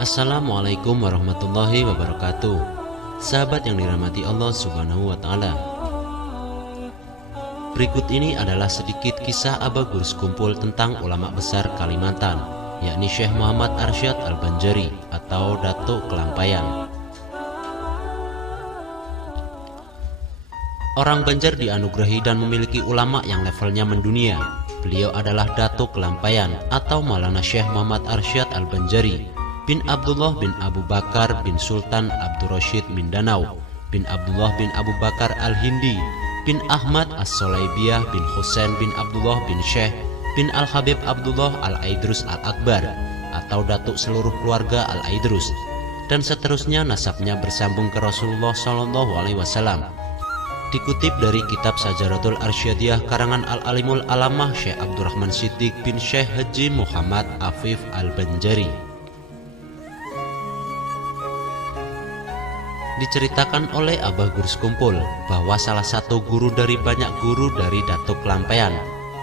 Assalamualaikum warahmatullahi wabarakatuh. Sahabat yang dirahmati Allah Subhanahu wa Ta'ala, berikut ini adalah sedikit kisah Aba Gurus Kumpul tentang ulama besar Kalimantan, yakni Syekh Muhammad Arsyad Al-Banjari atau Datuk Kelampaian. Orang Banjar dianugerahi dan memiliki ulama yang levelnya mendunia. Beliau adalah Datuk Kelampaian atau Maulana Syekh Muhammad Arsyad Al-Banjari bin Abdullah bin Abu Bakar bin Sultan Abdul Rashid Mindanao bin Abdullah bin Abu Bakar Al-Hindi bin Ahmad As-Solaibiyah bin Husain bin Abdullah bin Syekh bin Al-Habib Abdullah Al-Aidrus Al-Akbar atau Datuk seluruh keluarga Al-Aidrus, dan seterusnya nasabnya bersambung ke Rasulullah SAW. Dikutip dari kitab Sajaratul Arsyadiyah karangan Al-Alimul Alamah Syekh Abdurrahman Siddiq bin Syekh Haji Muhammad Afif Al-Banjari. Diceritakan oleh Abah Gurus Kumpul bahwa salah satu guru dari banyak guru dari Datuk Kelampaian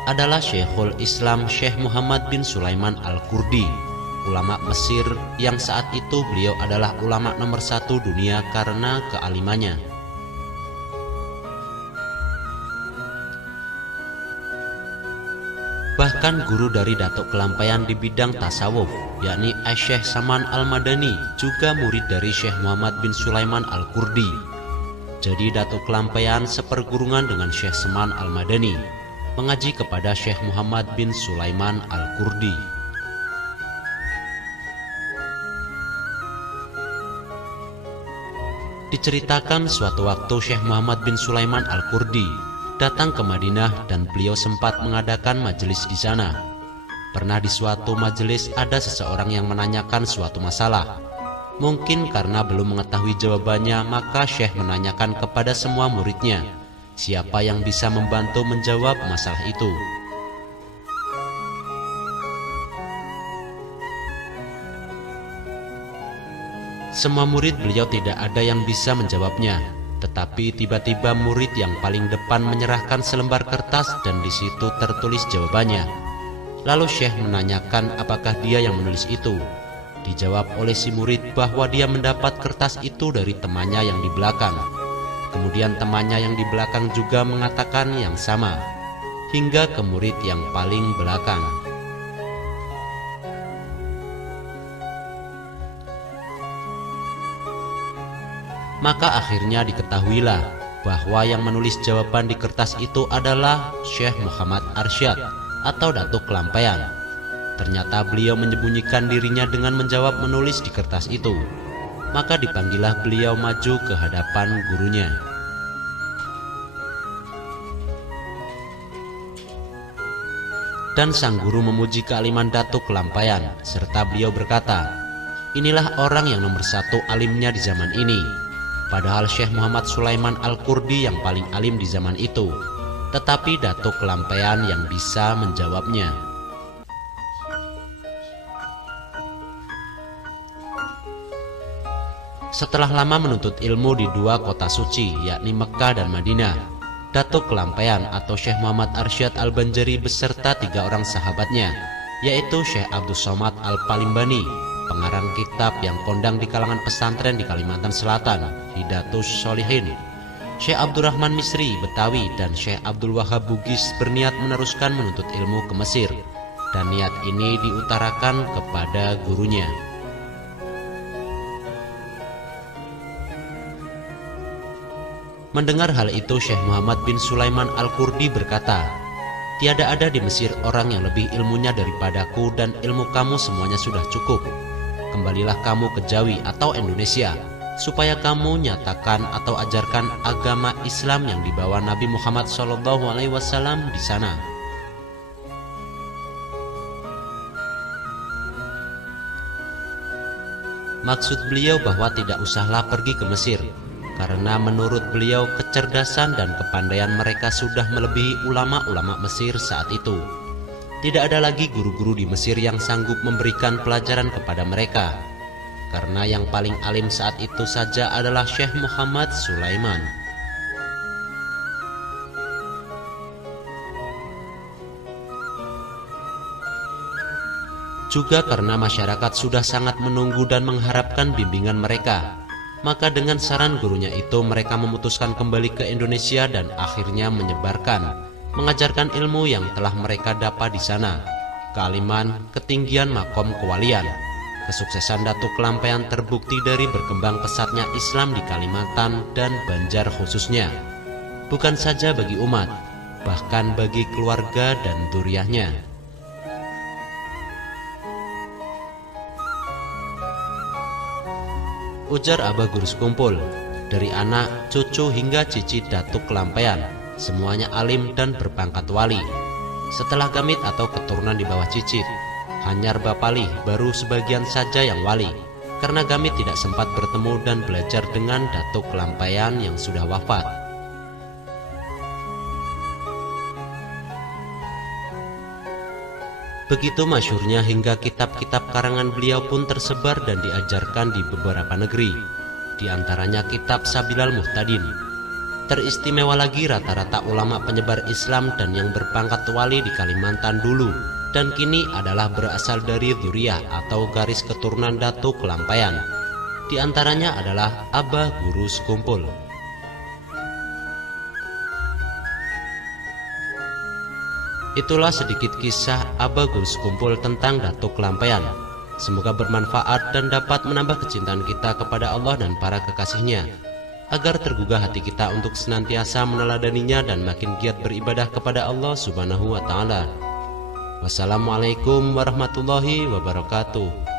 adalah Syekhul Islam Syekh Muhammad bin Sulaiman Al-Qurdi, ulama Mesir yang saat itu beliau adalah ulama nomor 1 dunia karena kealimannya. Bahkan guru dari Datuk Kelampaian di bidang tasawuf, yakni Syekh Saman Al-Madani, juga murid dari Syekh Muhammad bin Sulaiman Al-Qurdi. Jadi Datuk Kelampaian sepergurungan dengan Syekh Saman Al-Madani, mengaji kepada Syekh Muhammad bin Sulaiman Al-Qurdi. Diceritakan suatu waktu Syekh Muhammad bin Sulaiman Al-Qurdi datang ke Madinah dan beliau sempat mengadakan majelis di sana. Pernah di suatu majelis ada seseorang yang menanyakan suatu masalah. Mungkin karena belum mengetahui jawabannya, maka Syekh menanyakan kepada semua muridnya, siapa yang bisa membantu menjawab masalah itu. Semua murid beliau tidak ada yang bisa menjawabnya. Tetapi tiba-tiba murid yang paling depan menyerahkan selembar kertas dan di situ tertulis jawabannya. Lalu Syekh menanyakan apakah dia yang menulis itu. Dijawab oleh si murid bahwa dia mendapat kertas itu dari temannya yang di belakang. Kemudian temannya yang di belakang juga mengatakan yang sama, hingga ke murid yang paling belakang. Maka akhirnya diketahuilah bahwa yang menulis jawaban di kertas itu adalah Syekh Muhammad Arsyad atau Datuk Kelampaian. Ternyata beliau menyembunyikan dirinya dengan menjawab menulis di kertas itu. Maka dipanggillah beliau maju ke hadapan gurunya. Dan sang guru memuji kealiman Datuk Kelampaian, serta beliau berkata, "Inilah orang yang nomor 1 alimnya di zaman ini." Padahal Syekh Muhammad Sulaiman Al-Qurdi yang paling alim di zaman itu, tetapi Datuk Kelampaian yang bisa menjawabnya. Setelah lama menuntut ilmu di 2 kota suci, yakni Mekah dan Madinah, Datuk Kelampaian atau Syekh Muhammad Arsyad Al-Banjari beserta 3 orang sahabatnya, yaitu Syekh Abdul Somad Al-Palimbani, pengarang kitab yang kondang di kalangan pesantren di Kalimantan Selatan, Hidatus Sholihin, Syekh Abdurrahman Misri Betawi, dan Syekh Abdul Wahab Bugis berniat meneruskan menuntut ilmu ke Mesir, dan niat ini diutarakan kepada gurunya. Mendengar hal itu, Syekh Muhammad bin Sulaiman Al-Qurdi berkata, "Tiada ada di Mesir orang yang lebih ilmunya daripadaku, dan ilmu kamu semuanya sudah cukup. Kembalilah kamu ke Jawi atau Indonesia, supaya kamu nyatakan atau ajarkan agama Islam yang dibawa Nabi Muhammad SAW di sana." Maksud beliau bahwa tidak usahlah pergi ke Mesir, karena menurut beliau kecerdasan dan kepandaian mereka sudah melebihi ulama-ulama Mesir saat itu. Tidak ada lagi guru-guru di Mesir yang sanggup memberikan pelajaran kepada mereka, karena yang paling alim saat itu saja adalah Syekh Muhammad Sulaiman. Juga karena masyarakat sudah sangat menunggu dan mengharapkan bimbingan mereka, maka dengan saran gurunya itu mereka memutuskan kembali ke Indonesia dan akhirnya mengajarkan ilmu yang telah mereka dapat di sana, kealiman, ketinggian makom kewalian. Kesuksesan Datuk Kelampaian terbukti dari berkembang pesatnya Islam di Kalimantan dan Banjar khususnya, bukan saja bagi umat, bahkan bagi keluarga dan dzurriyyahnya. Ujar Abah Guru Sekumpul, dari anak, cucu hingga cici Datuk Kelampaian, semuanya alim dan berpangkat wali. Setelah gamit atau keturunan di bawah cicit, hanyar Bapalih baru sebagian saja yang wali, karena gamit tidak sempat bertemu dan belajar dengan Datuk Kelampaian yang sudah wafat. Begitu masyhurnya hingga kitab-kitab karangan beliau pun tersebar dan diajarkan di beberapa negeri, di antaranya kitab Sabilal Muhtadin. Teristimewa lagi rata-rata ulama penyebar Islam dan yang berpangkat wali di Kalimantan dulu dan kini adalah berasal dari dzurriyyah atau garis keturunan Datuk Kelampaian. Di antaranya adalah Abah Guru Sekumpul. Itulah sedikit kisah Abah Guru Sekumpul tentang Datuk Kelampaian. Semoga bermanfaat dan dapat menambah kecintaan kita kepada Allah dan para kekasihnya, agar tergugah hati kita untuk senantiasa meneladaninya dan makin giat beribadah kepada Allah Subhanahu wa Ta'ala. Wassalamualaikum warahmatullahi wabarakatuh.